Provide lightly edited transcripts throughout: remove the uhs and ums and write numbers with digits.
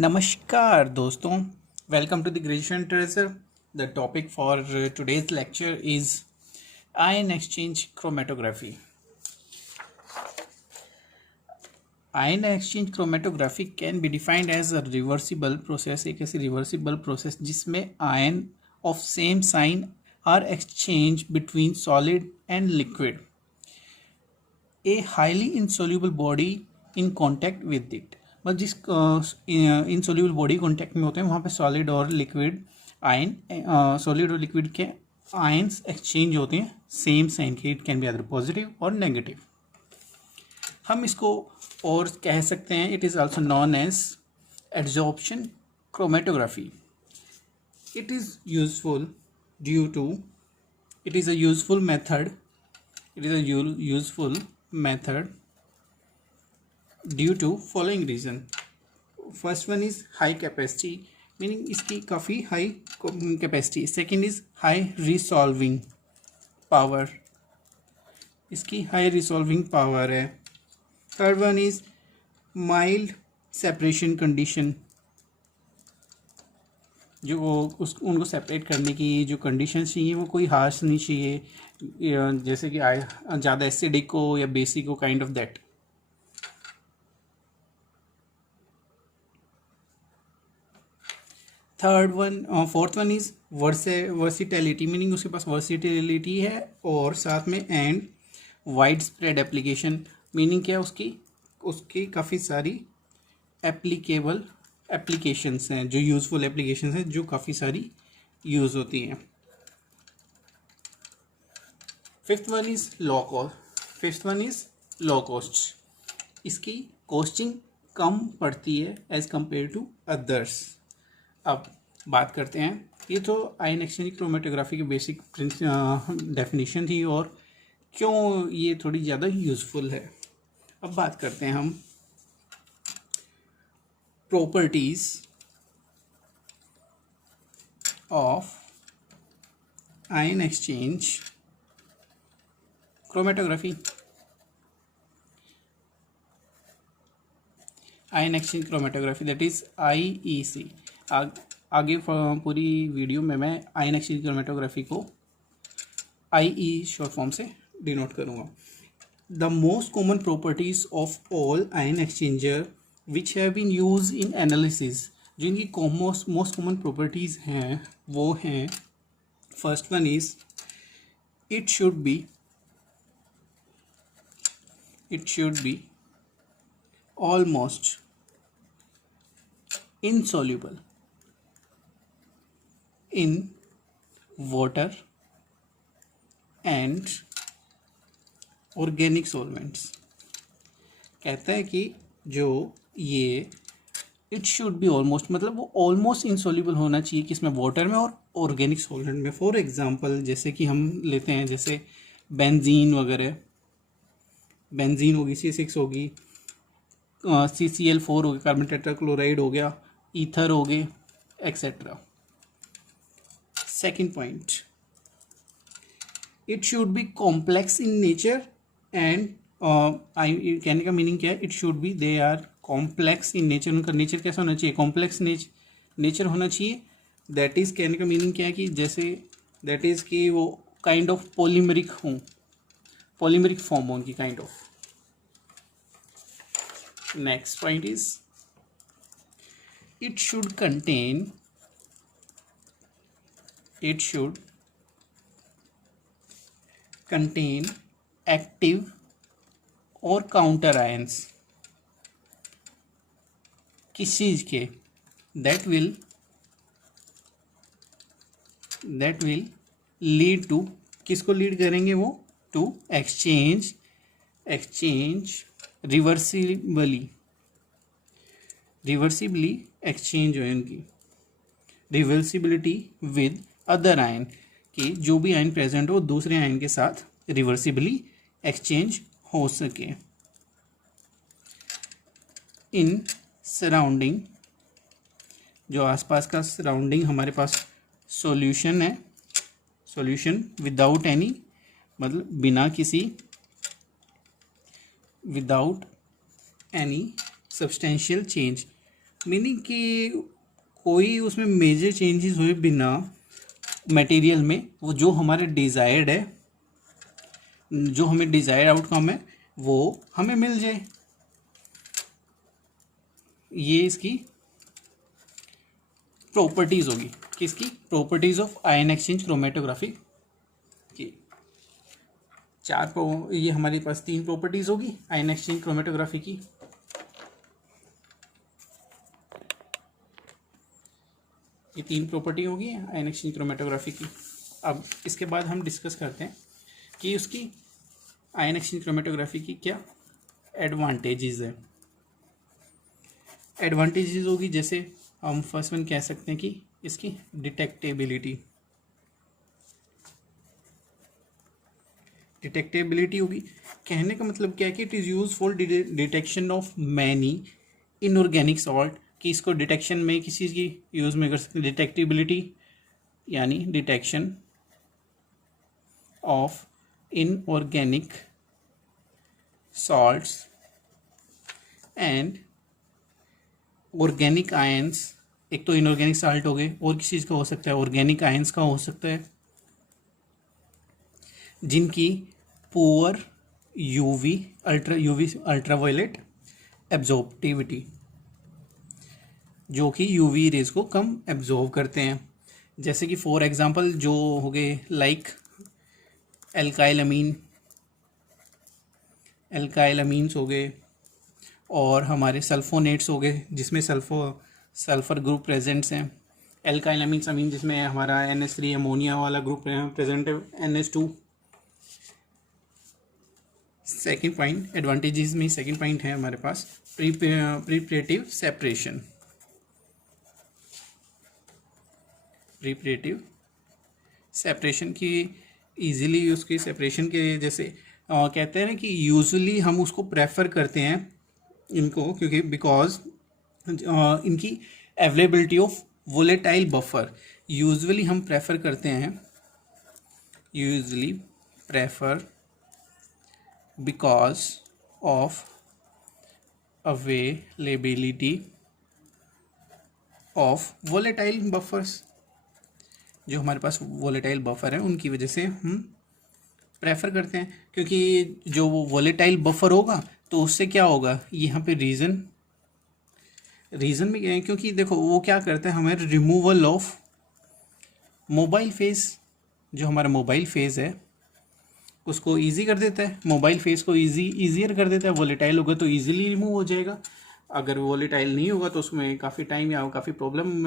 नमस्कार दोस्तों, welcome to the graduation treasure. The topic for today's lecture is ion exchange chromatography. Ion exchange chromatography can be defined as a reversible process, एक ऐसी reversible process जिसमें ion of same sign are exchanged between solid and liquid. A highly insoluble body in contact with it, मतलब जिस insoluble body contact में होते हैं वहाँ पे सॉलिड और लिक्विड आयन सॉलिड और लिक्विड के आयन्स एक्सचेंज होते हैं सेम साइन के। It can be other positive और नेगेटिव। हम इसको और कह सकते हैं it is also known as adsorption chromatography. It is useful due to it is a useful method it is a useful method due to following reason. First one is high capacity, meaning इसकी काफ़ी high capacity. Second is high resolving power, इसकी high resolving power है. Third one is mild separation condition, जो उनको separate करने की जो condition चाहिए वो कोई हार्श नहीं चाहिए, जैसे कि ज़्यादा एसिडिक हो या बेसिक हो, kind of that. Fourth one is versatility, meaning उसके पास वर्सिटैलिटी है और साथ में and wide spread application, meaning क्या उसकी काफ़ी सारी एप्लीकेशंस हैं, जो यूज़फुल एप्लीकेशंस हैं जो काफ़ी सारी यूज़ होती हैं. Fifth one is low cost, इसकी कॉस्टिंग कम पड़ती है एज़ कम्पेयर टू अदर्स. अब बात करते हैं, ये तो आयन एक्सचेंज क्रोमेटोग्राफी की बेसिक डेफिनेशन थी और क्यों ये थोड़ी ज़्यादा यूज़फुल है. अब बात करते हैं हम properties of ion exchange chromatography. ion exchange chromatography, that is IEC. आगे पूरी वीडियो में मैं आयन एक्सचेंज क्रोमेटोग्राफी को IE शॉर्ट फॉर्म से डिनोट करूँगा. The most common properties of all ion exchanger which have been used in analysis, जिनकी most common properties हैं वो हैं, first one is it should be almost insoluble in water and organic solvents. कहता है कि जो ये इट शुड बी ऑलमोस्ट, मतलब वो ऑलमोस्ट इंसॉल्युबल होना चाहिए किसमें, वाटर में और ऑर्गेनिक सॉल्वेंट में. फॉर एग्जांपल जैसे कि हम लेते हैं जैसे बेंजीन वगैरह, बेंजीन होगी, C6 होगी, CCl4 हो गया, कार्बन टेट्राक्लोराइड हो गया, ईथर हो गए, etcetera. Second point, it should be complex in nature and कहने का मीनिंग क्या है, it should be they are complex in nature. उनका नेचर कैसा होना चाहिए, कॉम्प्लेक्स नेचर होना चाहिए. दैट इज़ कहने का मीनिंग क्या है कि जैसे दैट इज़ कि वो काइंड ऑफ पॉलीमरिक फॉर्म हो उनकी, kind of. Next point is it should contain active और काउंटर आयंस. किस चीज़ के, दैट विल लीड टू, किसको लीड करेंगे वो, टू एक्सचेंज रिवर्सिबली एक्सचेंज हो उनकी, रिवर्सिबिलिटी विद अदर आयन, कि जो भी आयन प्रेजेंट हो दूसरे आयन के साथ रिवर्सिबली एक्सचेंज हो सके. इन सराउंडिंग, जो आसपास का सराउंडिंग हमारे पास सॉल्यूशन है, सॉल्यूशन विदाउट एनी, मतलब बिना किसी, without any substantial change, meaning कि कोई उसमें मेजर चेंजेस हुए बिना मटेरियल में, वो जो हमारे डिज़ायर्ड है, जो हमें डिज़ायर्ड आउटकम है वो हमें मिल जाए। ये इसकी प्रॉपर्टीज़ होगी। किसकी? Properties of ion exchange chromatography की। ये हमारे पास 3 प्रॉपर्टीज़ होगी आयन एक्सचेंज क्रोमेटोग्राफी की। ये 3 प्रॉपर्टी होगी आयन एक्सचेंज क्रोमेटोग्राफी की। अब इसके बाद हम डिस्कस करते हैं कि उसकी आयन एक्सचेंज क्रोमेटोग्राफी की क्या एडवांटेजेस है। एडवांटेजेस होगी, जैसे हम फर्स्ट वन कह सकते हैं कि इसकी डिटेक्टेबिलिटी होगी। कहने का मतलब क्या है कि it is use for detection of many inorganic salt, कि इसको डिटेक्शन में किसी चीज़ की यूज़ में कर सकते हैं। डिटेक्टिबिलिटी यानी detection of inorganic salts and organic ions. एक तो इनऑर्गेनिक सॉल्ट हो गए, और किसी चीज़ का हो सकता है, ऑर्गेनिक आयंस का हो सकता है, जिनकी पुअर यूवी अल्ट्रावायलेट एब्जॉर्प्टिविटी, जो कि यूवी रेज को कम एब्जॉर्व करते हैं। जैसे कि फॉर एग्जांपल जो हो गए लाइक एल्काइलमीन्स हो गए, और हमारे सल्फोनेट्स हो गए जिसमें सल्फर ग्रुप प्रेजेंट्स हैं। एल्काइलमीन्स अमीन जिसमें हमारा NH3 अमोनिया वाला ग्रुप प्रेजेंट है, NH2। सेकेंड पॉइंट एडवांटेजेस में सेकेंड पॉइंट है हमारे पास प्रीपरेटिव सेपरेशन। प्रीपरेटिव सेपरेशन की इजीली उसकी सेपरेशन के जैसे कहते हैं ना कि यूजुअली हम उसको प्रेफर करते हैं इनको, क्योंकि बिकॉज इनकी availability of volatile buffer usually हम प्रेफर करते हैं, because of availability of volatile buffers. जो हमारे पास वोलेटाइल बफर है उनकी वजह से हम प्रेफर करते हैं, क्योंकि जो वो वोलेटाइल बफर होगा तो उससे क्या होगा, यहाँ पे रीज़न में क्या है, क्योंकि देखो वो क्या करता है, हमारे रिमूवल ऑफ मोबाइल फेस। जो हमारा मोबाइल फेस है उसको इजी कर देता है, मोबाइल फेस को ईजियर कर देता है। वोलेटाइल होगा तो इजीली रिमूव हो जाएगा, अगर वोलेटाइल नहीं होगा तो उसमें काफ़ी टाइम या काफ़ी प्रॉब्लम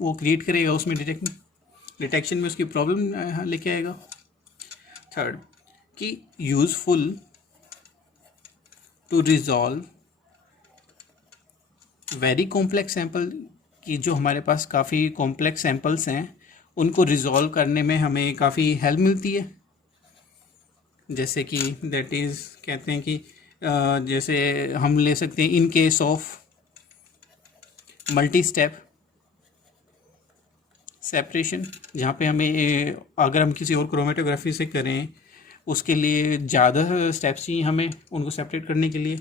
वो क्रिएट करेगा, उसमें डिटेक्शन में उसकी प्रॉब्लम लेके आएगा। थर्ड कि useful to resolve very complex sample, कि जो हमारे पास काफ़ी कॉम्प्लेक्स सैंपल्स हैं उनको रिजॉल्व करने में हमें काफ़ी हेल्प मिलती है। जैसे कि दैट इज़ कहते हैं कि जैसे हम ले सकते हैं in case of multi step separation, जहाँ पे हमें अगर हम किसी और क्रोमेटोग्राफी से करें उसके लिए ज़्यादा स्टेप्स चाहिए हमें उनको सेपरेट करने के लिए।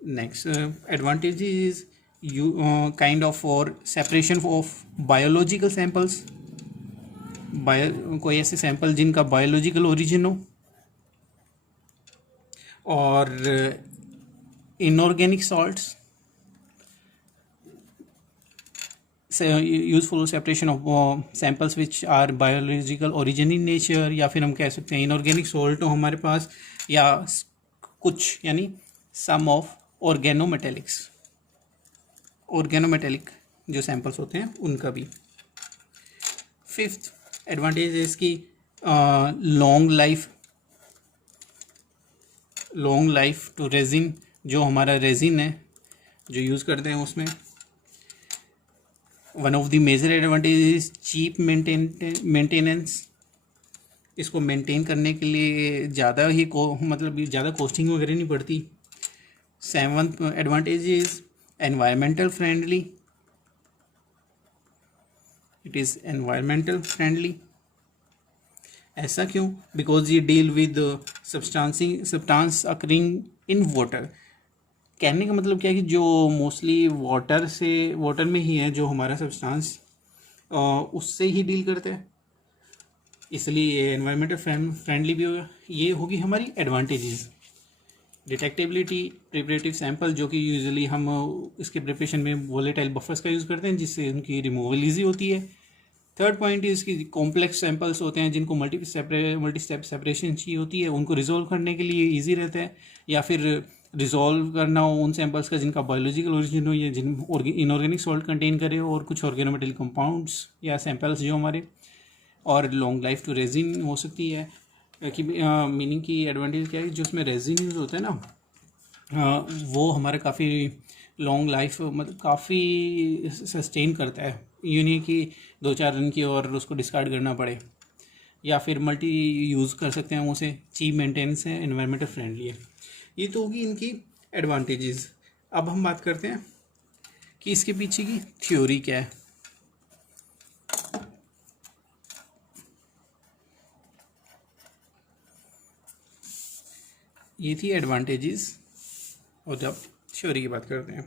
Next advantage is kind of for separation of biological samples, कोई ऐसे सैंपल जिनका बायोलॉजिकल ओरिजिन हो, और inorganic salts useful separation of samples which are biological origin in nature, या फिर हम कह सकते हैं इनऑर्गेनिक सॉल्ट हो हमारे पास, या कुछ यानी सम ऑफ ऑर्गेनोमेटेलिक जो सैंपल्स होते हैं उनका भी। फिफ्थ एडवांटेज है इसकी लॉन्ग लाइफ टू रेजिन। जो हमारा रेजिन है जो यूज़ करते हैं उसमें one of the major advantage is cheap maintenance. इसको मेंटेन करने के लिए ज़्यादा ही मतलब ज़्यादा कॉस्टिंग वगैरह नहीं पड़ती। Seventh advantage is environmental friendly, it is environmental friendly. ऐसा क्यों? बिकॉज ये deal with substance occurring in water. कहने का मतलब क्या है कि जो मोस्टली वाटर में ही है जो हमारा सब्सटेंस, उससे ही डील करते हैं, इसलिए ये एनवायरमेंटल फ्रेंडली भी होगा। ये होगी हमारी एडवांटेजेस। डिटेक्टेबिलिटी, प्रिपरेटिव सैंपल, जो कि यूजुअली हम इसके प्रिपरेशन में वोलेटाइल बफर्स का यूज़ करते हैं जिससे उनकी रिमूवल ईजी होती है। थर्ड पॉइंट इज इसकी कॉम्प्लेक्स सैंपल्स होते हैं जिनको मल्टी स्टेप सेपरेशन चाहिए होती है, उनको रिजोल्व करने के लिए ईजी रहता है, या फिर रिजोल्व करना हो उन सैंपल्स का जिनका बायोलॉजिकल ओरिजिन हो या जिन इनऑर्गेनिक सॉल्ट कंटेन करे और कुछ ऑर्गेनोमेटल कंपाउंड्स या सैंपल्स जो हमारे, और लॉन्ग लाइफ टू रेजिन हो सकती है। कि मीनिंग की एडवांटेज क्या है, जो उसमें रेजिन यूज़ होता है ना, वो हमारे काफ़ी लॉन्ग लाइफ मतलब काफ़ी सस्टेन करता है, यूँ नहीं कि 2-4 रन की और उसको डिस्कार्ड करना पड़े, या फिर मल्टी यूज़ कर सकते हैं हम उसे, चीप मेंटेनेंस है, एनवायरमेंटल फ्रेंडली है। ये तो होगी इनकी एडवांटेजेस। अब हम बात करते हैं कि इसके पीछे की थ्योरी क्या है। ये थी एडवांटेजेस, और जब थ्योरी की बात करते हैं,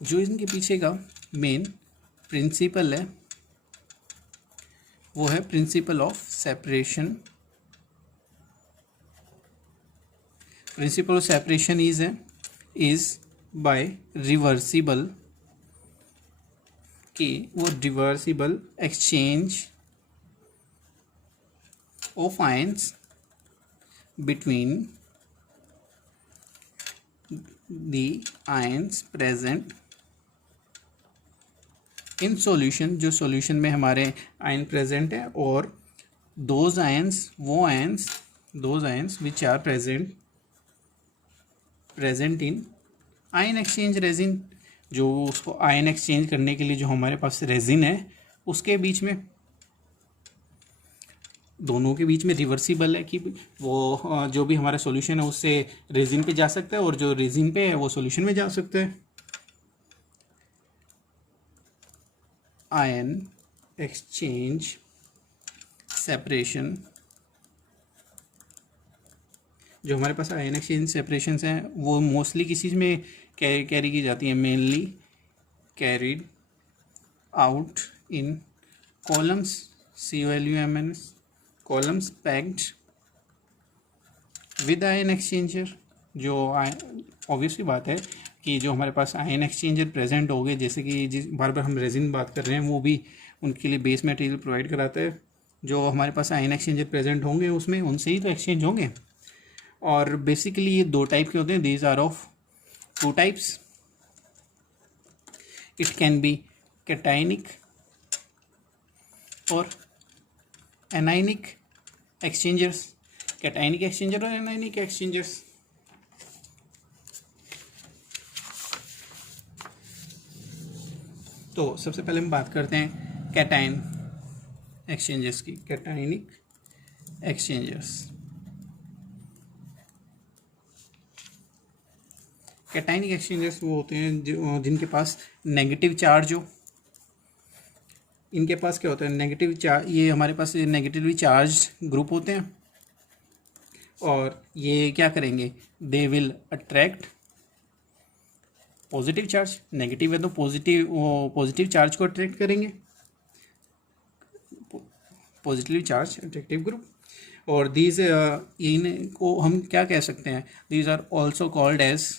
जो इनके पीछे का मेन प्रिंसिपल है वो है principle of separation. Principle of separation is by reversible, कि वो reversible exchange of ions between the ions present in solution, जो solution में हमारे आयन प्रेजेंट है, और those ions which are present in ion exchange resin, जो उसको ion exchange करने के लिए जो हमारे पास रेजिन है उसके बीच में, दोनों के बीच में रिवर्सिबल है कि वो जो भी हमारा सॉल्यूशन है उससे रेजिन पे जा सकता है और जो रेजिन पे है वो सॉल्यूशन में जा सकता है। आयन एक्सचेंज सेपरेशन, जो हमारे पास आयन एक्सचेंज सेपरेशंस हैं वो मोस्टली किस चीज़ में कैरी की जाती है, mainly carried out in columns, COLUMNS, columns packed with ion exchanger. जो ऑब्वियसली बात है कि जो हमारे पास आयन एक्सचेंजर प्रेजेंट हो गए, जैसे कि जिस बार बार हम रेजिन बात कर रहे हैं, वो भी उनके लिए बेस मटेरियल प्रोवाइड कराता है। जो हमारे पास आयन एक्सचेंजर प्रेजेंट होंगे उसमें उनसे ही तो एक्सचेंज होंगे। और बेसिकली ये 2 टाइप के होते हैं, these are of 2 types. It can be cationic और एनायनिक एक्सचेंजर्स, कैटायनिक एक्सचेंजर और एनायनिक एक्सचेंजर्स। तो सबसे पहले हम बात करते हैं कैटायन एक्सचेंजर्स की। कैटायनिक एक्सचेंजर्स, कैटायनिक एक्सचेंजर्स वो होते हैं जिनके पास नेगेटिव चार्ज हो। इनके पास क्या होता है, नेगेटिव चार्ज, ये हमारे पास नेगेटिवली चार्ज ग्रुप होते हैं, और ये क्या करेंगे, they will attract positive charge. Negative है तो पॉजिटिव चार्ज को अट्रैक्ट करेंगे, पॉजिटिवली चार्ज अट्रैक्टिव ग्रुप। और दीज इनको हम क्या कह सकते हैं, these are also called as,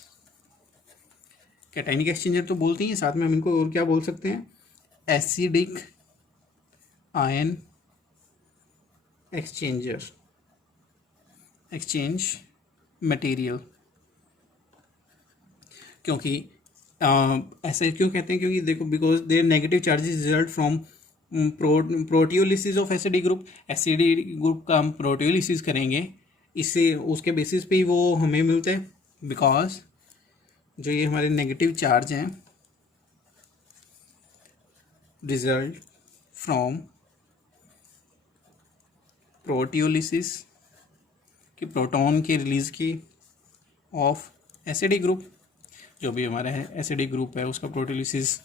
cationic exchanger तो बोलते हैं, साथ में हम इनको और क्या बोल सकते हैं, acidic ion exchanger, exchange material. क्योंकि ऐसे क्यों कहते हैं, क्योंकि देखो, because their negative charges result from proteolysis of acidic group. Acidic group का हम प्रोटियोलिसिस करेंगे, इससे उसके बेसिस पे ही वो हमें मिलता है। बिकॉज जो ये हमारे नेगेटिव चार्ज हैं रिजल्ट फ्रॉम प्रोटियोलिसिस, कि प्रोटॉन के रिलीज की ऑफ एसिडी ग्रुप, जो भी हमारा है एसिडी ग्रुप है उसका प्रोटियोलिसिस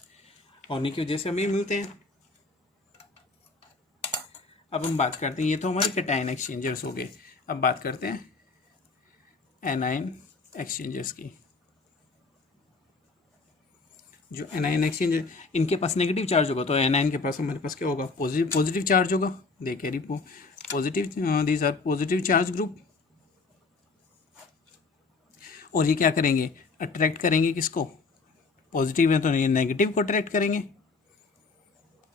होने की वजह से हमें मिलते हैं। अब हम बात करते हैं, ये तो हमारे कैटायन एक्सचेंजर्स हो गए। अब बात करते हैं एनायन एक्सचेंजर्स की। जो एनायन एक्सचेंजर, इनके पास नेगेटिव चार्ज होगा तो एनायन के पास हमारे पास क्या होगा, पॉजिटिव चार्ज होगा। They carry positive, these are positive charge group. और ये क्या करेंगे, अट्रैक्ट करेंगे किसको, पॉजिटिव है तो ये नेगेटिव को अट्रैक्ट करेंगे,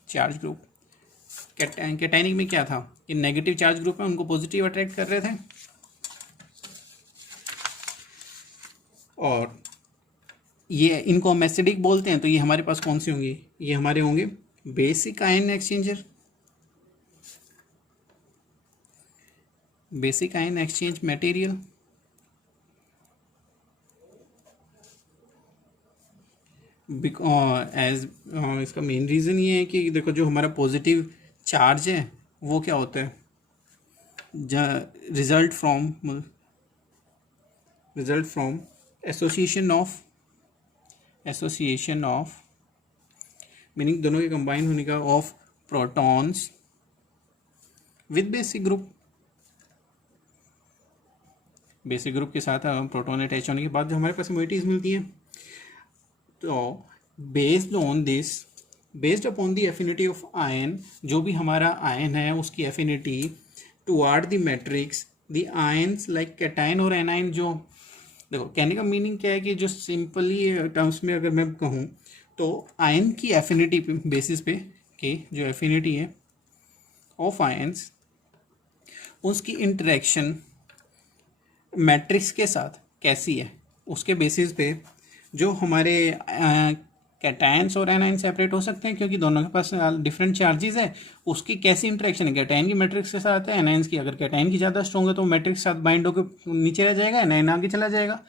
चार्ज ग्रुप। कैटायनिक में क्या था कि नेगेटिव चार्ज ग्रुप है उनको पॉजिटिव अट्रैक्ट कर रहे थे। और ये इनको हम एसिडिक बोलते हैं, तो ये हमारे पास कौन सी होंगी, ये हमारे होंगे basic ion exchanger. Basic ion exchange material. As इसका मेन रीज़न ये है कि देखो जो हमारा पॉजिटिव चार्ज है वो क्या होता है, result from association of meaning दोनों के कंबाइन होने का of protons with basic group. Basic group के साथ प्रोटॉन अटैच होने के बाद जो हमारे पास मोइटीज मिलती हैं, तो based upon the affinity of ion, जो भी हमारा आयन है उसकी affinity toward the matrix, the ions like cation और एनायन। जो देखो कहने का मीनिंग क्या है कि जो सिंपली टर्म्स में अगर मैं कहूँ तो आयन की एफिनिटी बेसिस पे कि जो एफिनिटी है ऑफ आयन्स, उसकी इंटरेक्शन मैट्रिक्स के साथ कैसी है, उसके बेसिस पे जो हमारे कैटायंस और एनायन सेपरेट हो सकते हैं क्योंकि दोनों के पास डिफरेंट चार्जेस है, उसकी कैसी इंटरेक्शन है। कैटायन की मैट्रिक्स के साथ है, एनायंस की, अगर कैटायन की ज़्यादा स्ट्रॉन्ग है तो मैट्रिक्स के साथ बाइंड होकर नीचे रह जाएगा, एनायन आगे चला जाएगा।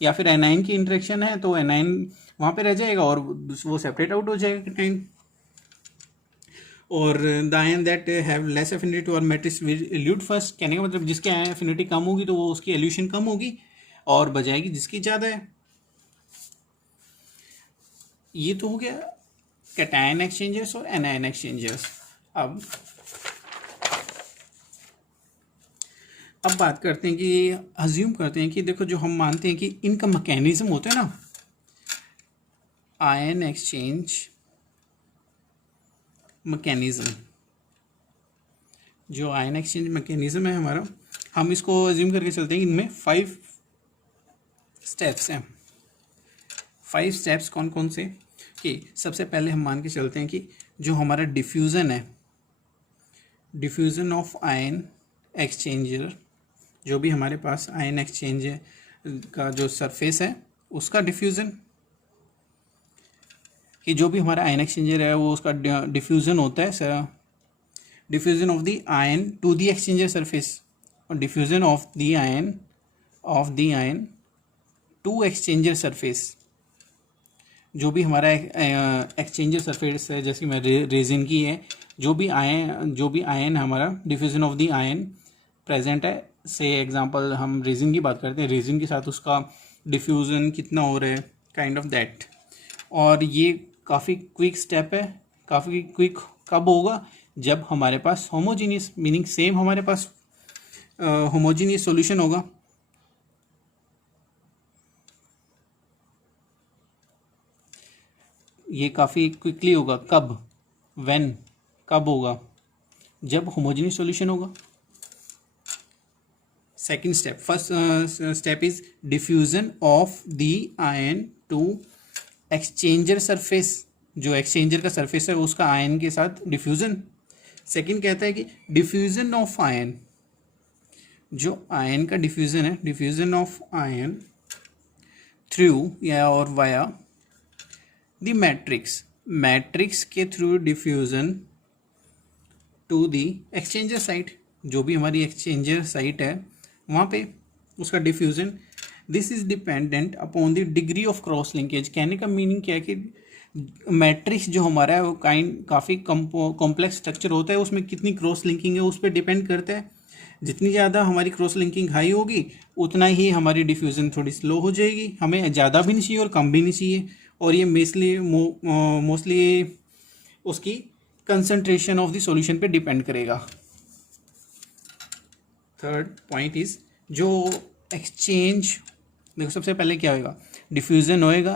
या फिर एनायन की इंटरेक्शन है तो एनायन वहाँ पे रह जाएगा और वो सेपरेट आउट हो जाएगा कैटायन। और the ion that have less affinity to our matrix will elute first, कहने का मतलब जिसकी एफिनिटी कम होगी तो वो उसकी एल्यूशन कम होगी और बजाएगी जिसकी ज़्यादा है। ये तो हो गया कैटायन एक्सचेंजर्स और एनायन एक्सचेंजर्स। अब बात करते हैं कि अज्यूम करते हैं कि देखो जो हम मानते हैं कि इनका मैकेनिज्म होता है ना, आयन एक्सचेंज मैकेनिज्म, जो आयन एक्सचेंज मैकेनिज्म है हमारा, हम इसको अज्यूम करके चलते हैं कि इनमें 5 स्टेप्स हैं। 5 स्टेप्स कौन कौन से कि सबसे पहले हम मान के चलते हैं कि जो हमारा डिफ्यूज़न है, डिफ्यूज़न ऑफ आयन एक्सचेंजर, जो भी हमारे पास आयन एक्सचेंज का जो सरफेस है उसका डिफ्यूज़न, कि जो भी हमारा आयन एक्सचेंजर है वो उसका डिफ्यूज़न होता है, diffusion of the ion to the exchanger surface, और diffusion of the ion to exchanger surface. जो भी हमारा एक्सचेंजर सरफेस है, जैसे मैं रेजिन की है, जो भी आयन हमारा diffusion of the ion present है, से एग्जांपल हम रेजिन की बात करते हैं, रेजिन के साथ उसका डिफ्यूज़न कितना हो रहा है, काइंड ऑफ दैट। और ये काफ़ी क्विक स्टेप है। काफ़ी क्विक कब होगा, जब हमारे पास होमोजीनियस, मीनिंग सेम हमारे पास होमोजीनियस सॉल्यूशन होगा। ये काफ़ी क्विकली होगा। कब, व्हेन, कब होगा, जब होमोजीनियस सॉल्यूशन होगा। Second step, first step is diffusion of the ion to exchanger surface, जो एक्सचेंजर का सरफेस है उसका आयन के साथ डिफ्यूजन। सेकेंड कहता है कि डिफ्यूजन ऑफ आयन, जो आयन का डिफ्यूजन है, डिफ्यूजन ऑफ आयन थ्रू या और वाया द मैट्रिक्स, मैट्रिक्स के through diffusion to the exchanger site, जो भी हमारी एक्सचेंजर साइट है वहाँ पे उसका diffusion. This is dependent upon the degree of cross linkage. कहने का मीनिंग क्या है कि मैट्रिक्स जो हमारा है वो काफ़ी कॉम्प्लेक्स स्ट्रक्चर होता है, उसमें कितनी क्रॉस लिंकिंग है उस पर डिपेंड करता है। जितनी ज़्यादा हमारी क्रॉस लिंकिंग हाई होगी उतना ही हमारी डिफ्यूज़न थोड़ी स्लो हो जाएगी। हमें ज़्यादा भी नहीं चाहिए और कम भी नहीं चाहिए, और ये मोस्टली उसकी कंसंट्रेशन ऑफ द सॉल्यूशन पे डिपेंड करेगा। थर्ड पॉइंट इज जो एक्सचेंज देखो सबसे पहले क्या होएगा, डिफ्यूज़न होएगा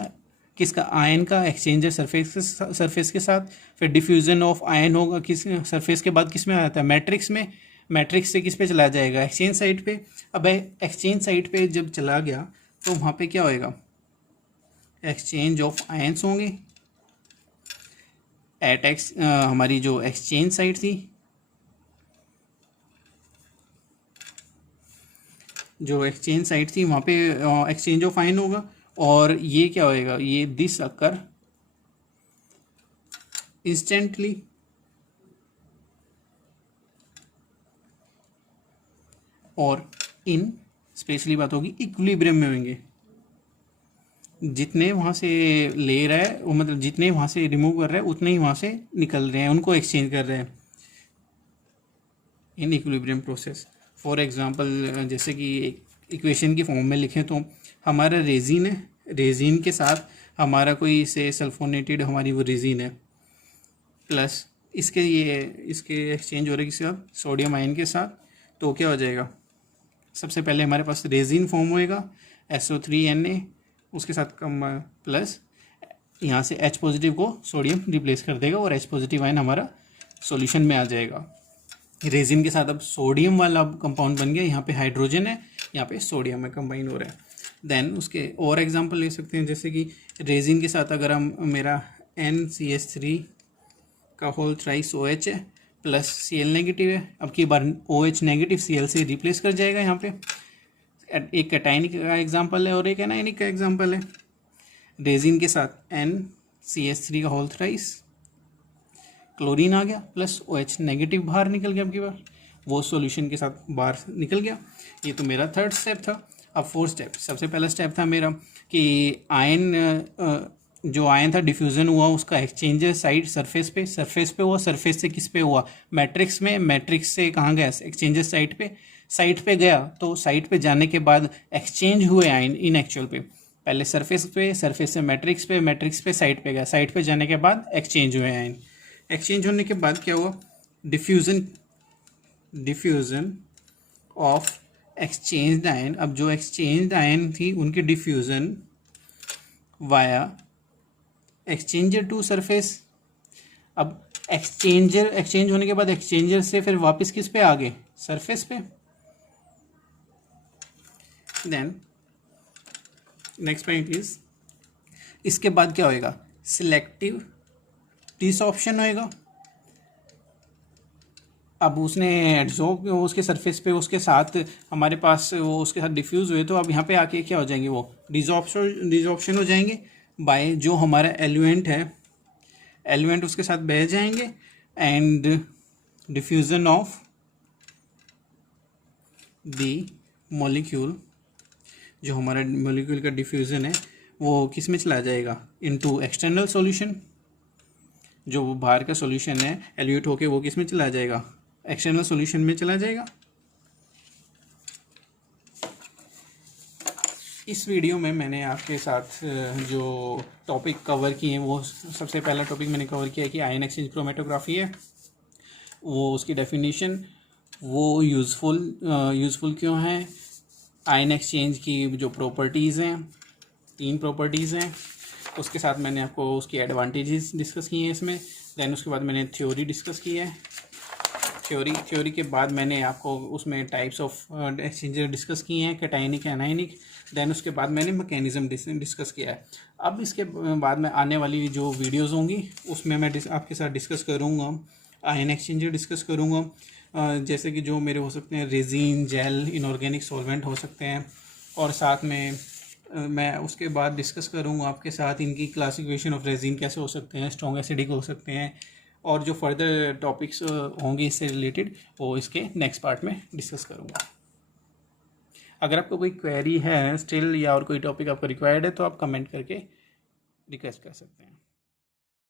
किसका, आयन का एक्सचेंजर सरफेस के साथ, फिर डिफ्यूज़न ऑफ आयन होगा किस सरफेस के बाद किस में आता है, मैट्रिक्स में, मैट्रिक्स से किस पे चला जाएगा, एक्सचेंज साइट पे। अब एक्सचेंज साइट पे जब चला गया तो वहाँ पे क्या होएगा, एक्सचेंज ऑफ आयन्स होंगे एट हमारी जो एक्सचेंज साइट थी, जो एक्सचेंज साइट थी वहाँ पे एक्सचेंज ऑफ आयन होगा। और ये क्या होएगा, ये दिस अकर इंस्टेंटली, और इन स्पेशली बात होगी इक्विलिब्रियम में होंगे, जितने वहाँ से ले रहा है वो मतलब जितने वहाँ से रिमूव कर रहा है उतने ही वहाँ से निकल रहे हैं, उनको एक्सचेंज कर रहे हैं in equilibrium process. For example जैसे कि इक्वेशन की फॉर्म में लिखें तो हमारा रेजिन है, रेजिन के साथ हमारा कोई से सल्फोनेटेड हमारी वो रेजिन है, प्लस इसके एक्सचेंज हो रहा है किसके साथ, सोडियम आयन के साथ। तो क्या हो जाएगा, सबसे पहले हमारे पास रेजिन फॉर्म होएगा SO3Na, उसके साथ कम प्लस यहाँ से H पॉजिटिव को सोडियम रिप्लेस कर देगा और H पॉजिटिव आयन हमारा सॉल्यूशन में आ जाएगा। रेजिन के साथ अब सोडियम वाला कंपाउंड बन गया, यहाँ पे हाइड्रोजन है, यहाँ पे सोडियम में कंबाइन हो रहा है। देन उसके और एग्जांपल ले सकते हैं, जैसे कि रेजिन के साथ अगर हम मेरा NCH3 का होल थ्राइस OH है प्लस Cl नेगेटिव है, अब की बार OH नेगेटिव Cl से रिप्लेस कर जाएगा। यहाँ पे एक कैटायनिक का एग्जांपल है और एक एनायनिक का एग्जांपल है। रेजिन के साथ NCH3 का होल थ्राइस, क्लोरीन आ गया प्लस OH नेगेटिव बाहर निकल गया, अब की बार वो सॉल्यूशन के साथ बाहर निकल गया। ये तो मेरा थर्ड स्टेप था। अब फोर्थ स्टेप, सबसे पहला स्टेप था मेरा कि आयन जो आयन था डिफ्यूज़न हुआ उसका एक्सचेंजर साइड सरफेस पे हुआ, सरफेस से किस पे हुआ, मैट्रिक्स में, मैट्रिक्स से कहाँ गया, एक्सचेंजर साइट पे गया। तो साइट पे जाने के बाद एक्सचेंज हुए आयन इन एक्चुअल पे, पहले सरफेस से मैट्रिक्स पे साइट पे गया, साइट पे जाने के बाद एक्सचेंज हुए आयन। एक्सचेंज होने के बाद क्या हुआ, डिफ्यूज़न ऑफ एक्सचेंज्ड आयन। अब जो एक्सचेंज्ड आयन थी उनकी diffusion via exchanger to surface. अब एक्सचेंज होने के बाद एक्सचेंजर से फिर वापस किस पे आ गए, सरफेस पे। देन नेक्स्ट पॉइंट इज, इसके बाद क्या होएगा, सिलेक्टिव डिसऑप्शन होएगा। अब उसने एड्जॉर्ब उसके सरफेस पे उसके साथ हमारे पास वो उसके साथ डिफ्यूज़ हुए, तो अब यहाँ पे आके क्या हो जाएंगे, वो डिसऑप्शन हो जाएंगे बाय जो हमारा एलिमेंट है, एलिमेंट उसके साथ बह जाएंगे and diffusion of the molecule, जो हमारा मॉलिक्यूल का डिफ्यूज़न है वो किस में चला जाएगा, इनटू एक्सटर्नल सॉल्यूशन। जो बाहर का सॉल्यूशन है एल्यूट होके वो किस में चला जाएगा, एक्सटर्नल सॉल्यूशन में चला जाएगा। इस वीडियो में मैंने आपके साथ जो टॉपिक कवर किए हैं, वो सबसे पहला टॉपिक मैंने कवर किया कि आयन एक्सचेंज क्रोमेटोग्राफी है, वो उसकी डेफिनेशन, वो यूज़फुल क्यों है, आयन एक्सचेंज की जो प्रॉपर्टीज़ हैं, 3 प्रॉपर्टीज़ हैं, उसके साथ मैंने आपको उसकी एडवांटेजेस डिस्कस किए हैं इसमें। देन उसके बाद मैंने थ्योरी डिस्कस की है, थ्योरी के बाद मैंने आपको उसमें टाइप्स ऑफ एक्सचेंजर डिस्कस किए हैं, कैटायनिक, एनायनिक। देन उसके बाद मैंने मैकेनिज्म डिस्कस किया है। अब इसके बाद में आने वाली जो वीडियोस होंगी उसमें मैं आपके साथ डिस्कस करूँगा, आयन एक्सचेंजर डिस्कस करूँगा, जैसे कि जो मेरे हो सकते हैं रेजिन, जेल, इनऑर्गेनिक सॉल्वेंट हो सकते हैं, और साथ में मैं उसके बाद डिस्कस करूँगा आपके साथ इनकी क्लासिफिकेशन ऑफ रेजिन कैसे हो सकते हैं, स्ट्रॉन्ग एसिडिक हो सकते हैं, और जो फर्दर टॉपिक्स होंगे इससे रिलेटेड वो इसके नेक्स्ट पार्ट में डिस्कस करूँगा। अगर आपको कोई क्वेरी है स्टिल या और कोई टॉपिक आपको रिक्वायर्ड है तो आप कमेंट करके रिक्वेस्ट कर सकते हैं।